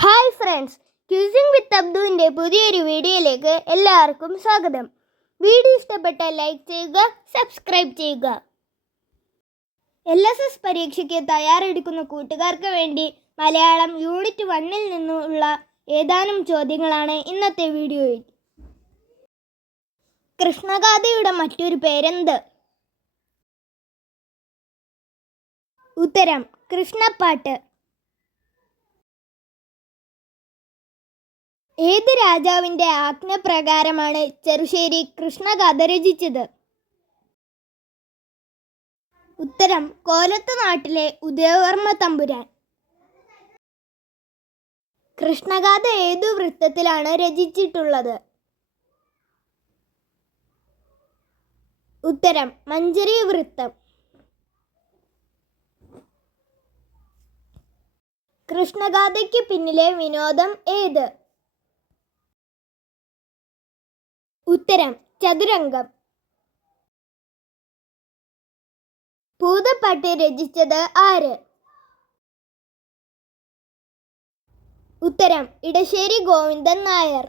Hi friends queueing with അബ്ദുവിന്റെ പുതിയൊരു വീഡിയോയിലേക്ക് എല്ലാവർക്കും സ്വാഗതം. വീഡിയോ ഇഷ്ടപ്പെട്ട ലൈക്ക് ചെയ്യുക സബ്സ്ക്രൈബ് ചെയ്യുക. എൽ എസ് എസ് പരീക്ഷയ്ക്ക് തയ്യാറെടുക്കുന്ന കൂട്ടുകാർക്ക് വേണ്ടി മലയാളം യൂണിറ്റ് വണ്ണിൽ നിന്നുള്ള ഏതാനും ചോദ്യങ്ങളാണ് ഇന്നത്തെ വീഡിയോയിൽ. കൃഷ്ണഗാഥയുടെ മറ്റൊരു പേരെന്ത്? ഉത്തരം കൃഷ്ണപ്പാട്ട്. ഏത് രാജാവിന്റെ ആജ്ഞപ്രകാരമാണ് ചെറുശ്ശേരി കൃഷ്ണകഥ രചിച്ചത്? ഉത്തരം കോലത്ത് നാട്ടിലെ ഉദയവർമ്മ തമ്പുരാൻ. കൃഷ്ണഗാഥ ഏതു വൃത്തത്തിലാണ് രചിച്ചിട്ടുള്ളത്? ഉത്തരം മഞ്ചരി വൃത്തം. കൃഷ്ണഗാഥയ്ക്ക് പിന്നിലെ വിനോദം ഏത്? ഉത്തരം ചതുരംഗം. ഭൂതപ്പാട്ട് രചിച്ചത് ആര്? ഉത്തരം ഇടശ്ശേരി ഗോവിന്ദൻ നായർ.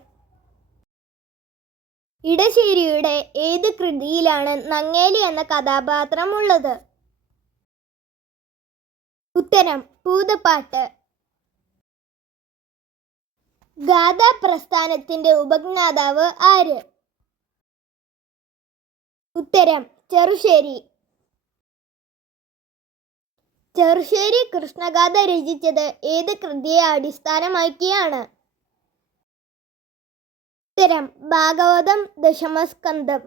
ഇടശ്ശേരിയുടെ ഏത് കൃതിയിലാണ് നങ്ങേലി എന്ന കഥാപാത്രം ഉള്ളത്? ഉത്തരം ഭൂതപ്പാട്ട്. ഗാഥാ പ്രസ്ഥാനത്തിന്റെ ഉപജ്ഞാതാവ് ആര്? ഉത്തരം ചെറുശ്ശേരി. ചെറുശ്ശേരി കൃഷ്ണഗാഥ രചിച്ചത് ഏത് കൃതിയെ അടിസ്ഥാനമാക്കിയാണ്? ഉത്തരം ഭാഗവതം ദശമസ്കന്ധം.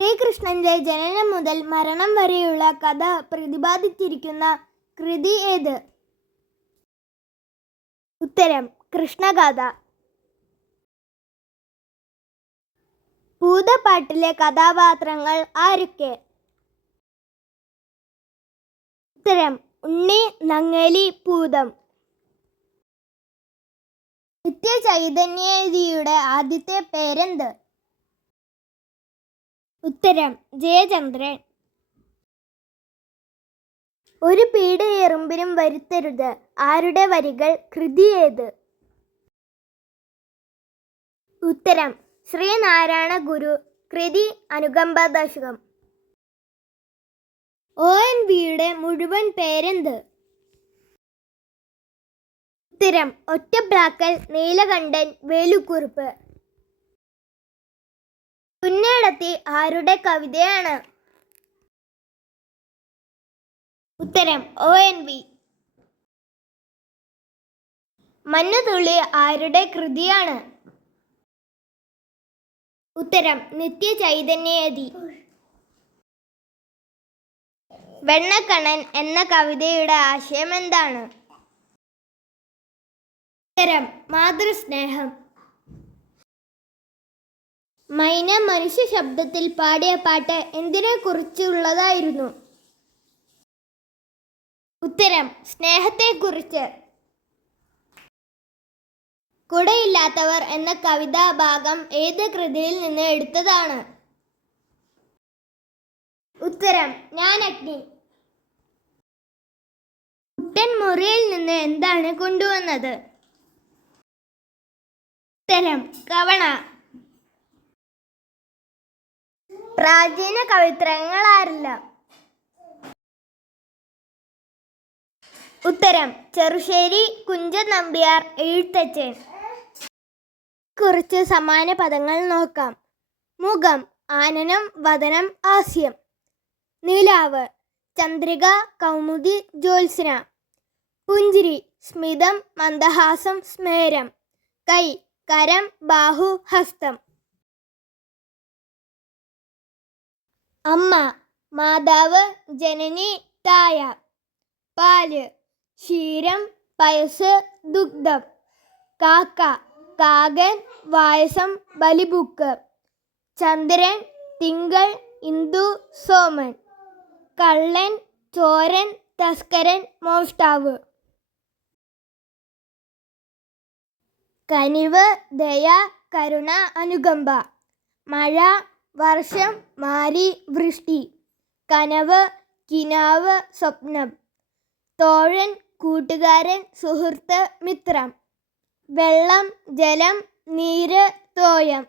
ശ്രീകൃഷ്ണന്റെ ജനനം മുതൽ മരണം വരെയുള്ള കഥ പ്രതിപാദിച്ചിരിക്കുന്ന കൃതി ഏത്? ഉത്തരം കൃഷ്ണഗാഥ. ഭൂതപ്പാട്ടിലെ കഥാപാത്രങ്ങൾ ആരൊക്കെ? ഉത്തരം ഉണ്ണി നങ്ങേലി ഭൂതം. നിത്യ ചൈതന്യജിയുടെ ആദ്യത്തെ പേരെന്ത്? ഉത്തരം ജയചന്ദ്രൻ. ഒരു പീഡ എറുമ്പിനും വരുത്തരുത്. ആരുടെ വരികൾ കൃതി ഏത്? ഉത്തരം ശ്രീനാരായണ ഗുരു കൃതി അനുകമ്പ ദശകം ഒ എൻ വിയുടെ മുഴുവൻ പേരെന്ത്? ഉത്തരം ഒറ്റപ്ലാക്കൽ നീലകണ്ഠൻ വേലുക്കുറുപ്പ്. പുന്നേടത്തി ആരുടെ കവിതയാണ്? ഉത്തരം ഒ എൻ വി. മഞ്ഞുതുള്ളി ആരുടെ കൃതിയാണ്? ഉത്തരം നിത്യ ചൈതന്യതി വെണ്ണക്കണ്ണൻ എന്ന കവിതയുടെ ആശയം എന്താണ്? ഉത്തരം മാതൃസ്നേഹം. മൈന മനുഷ്യ ശബ്ദത്തിൽ പാടിയ പാട്ട് എന്തിനെ കുറിച്ചുള്ളതായിരുന്നു ഉത്തരം സ്നേഹത്തെക്കുറിച്ച്. കുടയില്ലാത്തവർ എന്ന കവിതാഭാഗം ഏത് കൃതിയിൽ നിന്ന് എടുത്തതാണ്? ഉത്തരം ഞാൻ അഗ്നി. കുട്ടൻ മുറിയിൽ നിന്ന് എന്താണ് കൊണ്ടുവന്നത്? ഉത്തരം കവണ. പ്രാചീന കവിത്രങ്ങൾ ആരില്ല ഉത്തരം ചെറുശ്ശേരി കുഞ്ചൻ നമ്പ്യാർ എഴുത്തച്ഛൻ. കുറിച്ച് സമാന പദങ്ങൾ നോക്കാം. മുഖം ആനനം വദനം ആസ്യം. നിലാവ് ചന്ദ്രിക കൗമുദി ജ്യോത്സന. പുഞ്ചിരി സ്മിതം മന്ദഹാസം സ്മേരം. കൈ കരം ബാഹു ഹസ്തം. അമ്മ മാതാവ് ജനനി തായ. പാൽ ക്ഷീരം പയസ് ദുഗ്ധം. കാക്ക കാകൻ വായസം ബലിബുക്ക് ചന്ദ്രൻ തിങ്കൾ ഇന്ദു സോമൻ കള്ളൻ ചോരൻ തസ്കരൻ മോഷ്ടാവ്. കനിവ് ദയ കരുണ അനുകമ്പ. മഴ വർഷം മാരി വൃഷ്ടി. കനവ് കിനാവ് സ്വപ്നം. തോഴൻ കൂട്ടുകാരൻ സുഹൃത്ത് മിത്രം. വെള്ളം ജലം നീര് തോയം.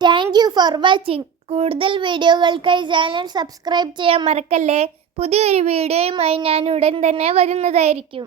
താങ്ക് യു ഫോർ വാച്ചിങ് കൂടുതൽ വീഡിയോകൾക്കായി ചാനൽ സബ്സ്ക്രൈബ് ചെയ്യാൻ മറക്കല്ലേ? പുതിയൊരു വീഡിയോയുമായി ഞാൻ ഉടൻ തന്നെ വരുന്നതായിരിക്കും.